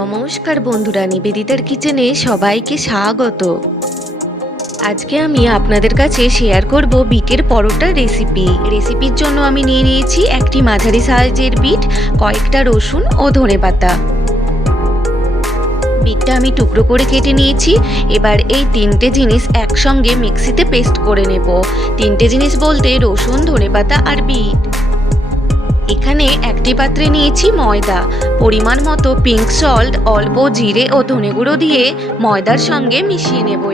নমস্কার বন্ধুরা, নিবেদিতার কিচেনে সবাইকে স্বাগত। আজকে আমি আপনাদের কাছে শেয়ার করব বিটের পরোটা রেসিপির জন্য আমি নিয়ে নিয়েছি একটি মাঝারি সাইজের বিট, কয়েকটা রসুন ও ধনেপাতা। বিটটা আমি টুকরো করে কেটে নিয়েছি। এবার এই তিনটে জিনিস একসঙ্গে মিক্সিতে পেস্ট করে নেব। তিনটে জিনিস বলতে রসুন, ধনেপাতা আর বিট। এখানে একটি পাত্রে নিয়েছি ময়দা, পরিমাণ মতো পিঙ্ক সল্ট, অল্প জিরে ও ধনে গুঁড়ো দিয়ে ময়দার সঙ্গে মিশিয়ে নেব।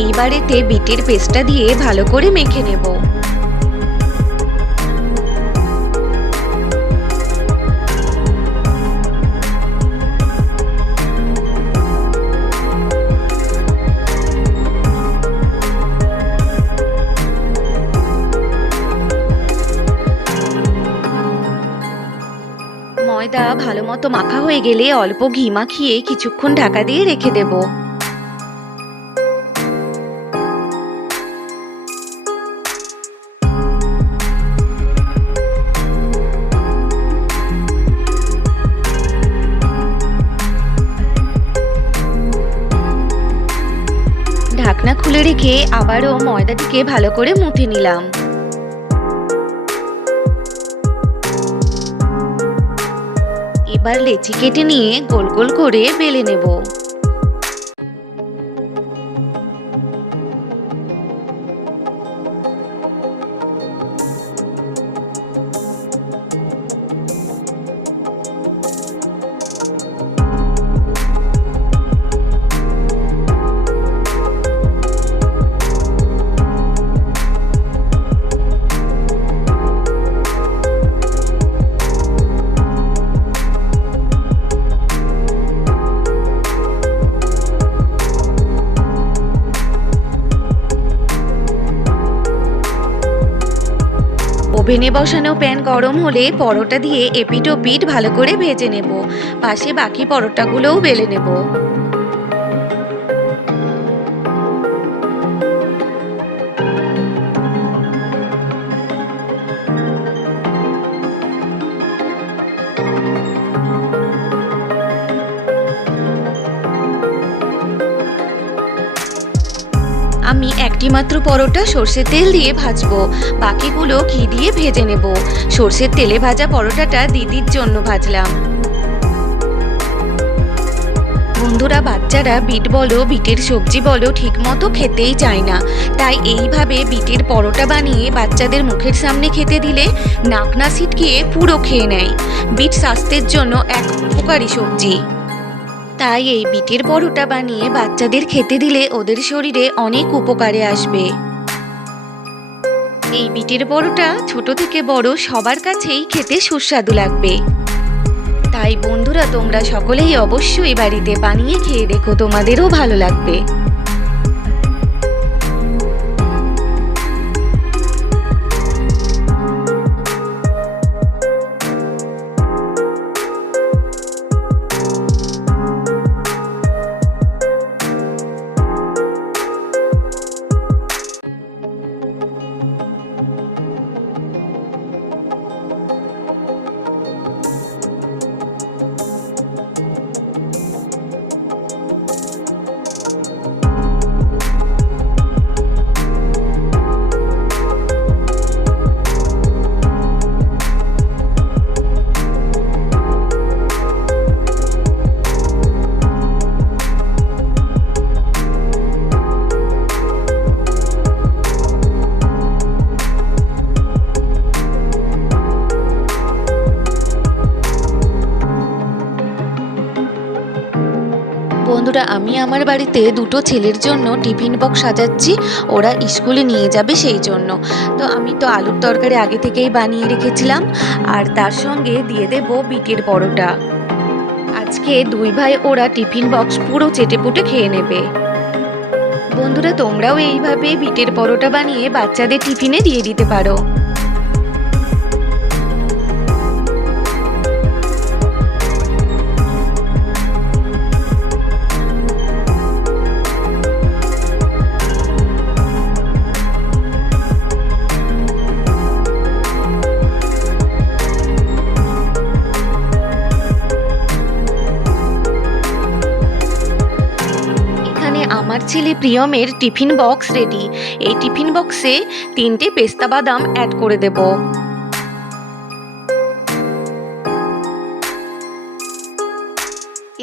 এইবারেতে বিটের পেস্টটা দিয়ে ভালো করে মেখে নেব। ময়দা ভালো মতো মাখা হয়ে গেলে অল্প ঘি মাখিয়ে কিছুক্ষণ ঢাকা দিয়ে রেখে দেব। ঢাকনা খুলে রেখে আবারও ময়দাটিকে ভালো করে মুথে নিলাম। এবার লেচি কেটে নিয়ে গোল গোল করে বেলে নেব। ওভেনে বসানো প্যান গরম হলে পরোটা দিয়ে এপিট ওপিট ভালো করে ভেজে নেব। পাশে বাকি পরোটাগুলোও বেলে নেব। আমি একটি মাত্র পরোটা সর্ষের তেল দিয়ে ভাজবো, বাকিগুলো ঘি দিয়ে ভেজে নেব। সর্ষের তেলে ভাজা পরোটাটা দিদির জন্য ভাজলাম। বন্ধুরা, বাচ্চারা বিট বলো বিটের সবজি বলো ঠিক মতো খেতেই চায় না, তাই এইভাবে বিটের পরোটা বানিয়ে বাচ্চাদের মুখের সামনে খেতে দিলে নাক না ছিটকিয়ে পুরো খেয়ে নেয়। বিট স্বাস্থ্যের জন্য এক উপকারী সবজি, তাই এই বিটের পরোটা বানিয়ে বাচ্চাদের খেতে দিলে ওদের শরীরে অনেক উপকারে আসবে। এই বিটের পরোটা ছোট থেকে বড় সবার কাছেই খেতে সুস্বাদু লাগবে। তাই বন্ধুরা, তোমরা সকলেই অবশ্যই বাড়িতে বানিয়ে খেয়ে দেখো, তোমাদেরও ভালো লাগবে। বন্ধুরা, আমি আমার বাড়িতে দুটো ছেলের জন্য টিফিন বক্স সাজাচ্ছি, ওরা স্কুলে নিয়ে যাবে সেই জন্য। তো আমি তো আলুর তরকারি আগে থেকেই বানিয়ে রেখেছিলাম, আর তার সঙ্গে দিয়ে দেব বিটের পরোটা। আজকে দুই ভাই ওরা টিফিন বক্স পুরো চেটেপুটে খেয়ে নেবে। বন্ধুরা, তোমরাও এইভাবে বিটের পরোটা বানিয়ে বাচ্চাদের টিফিনে দিয়ে দিতে পারো। আমার ছেলে প্রিয়মের টিফিন বক্স রেডি। এই টিফিন বক্সে 3টে পেস্তা বাদাম অ্যাড করে দেব।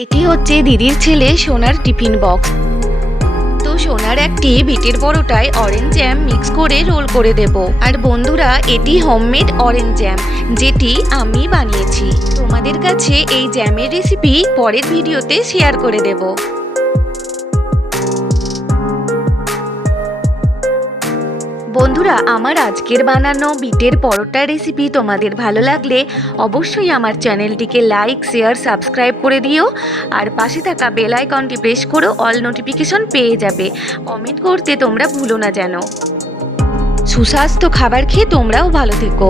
এটি হচ্ছে দিদির ছেলে সোনার টিফিন বক্স। তো সোনার একটি বিটের পরোটায় অরেঞ্জ জ্যাম মিক্স করে রোল করে দেব। আর বন্ধুরা, এটি হোমমেড অরেঞ্জ জ্যাম, যেটি আমি বানিয়েছি। তোমাদের কাছে এই জ্যামের রেসিপি পরের ভিডিওতে শেয়ার করে দেব। বন্ধুরা, আমার আজকের বানানো বিটের পরোটা রেসিপি তোমাদের ভালো লাগলে অবশ্যই আমার চ্যানেলটিকে লাইক, শেয়ার, সাবস্ক্রাইব করে দিও। আর পাশে থাকা বেল আইকনটি প্রেস করো, অল নোটিফিকেশন পেয়ে যাবে। কমেন্ট করতে তোমরা ভুলো না যেন। সুস্বাস্থ্য খাবার খেয়ে তোমরাও ভালো থেকো।